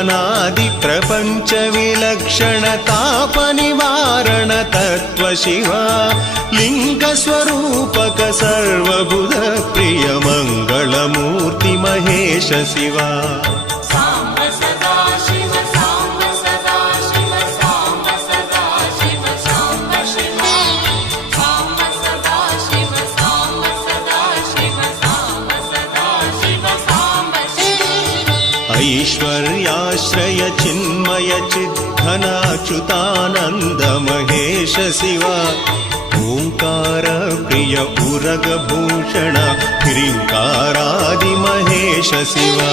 अनादि प्रपंच विलक्षण ताप निवारण तत्व शिवा लिंग स्वरूपक सर्वबुध प्रिय मंगलमूर्ति महेश शिवा ऐश्वर्याश्रय चिन्मय चिद्धनाच्युतानन्द महेश शिवा ओंकार प्रिय उरग भूषण ह्रींकारादि महेश शिवा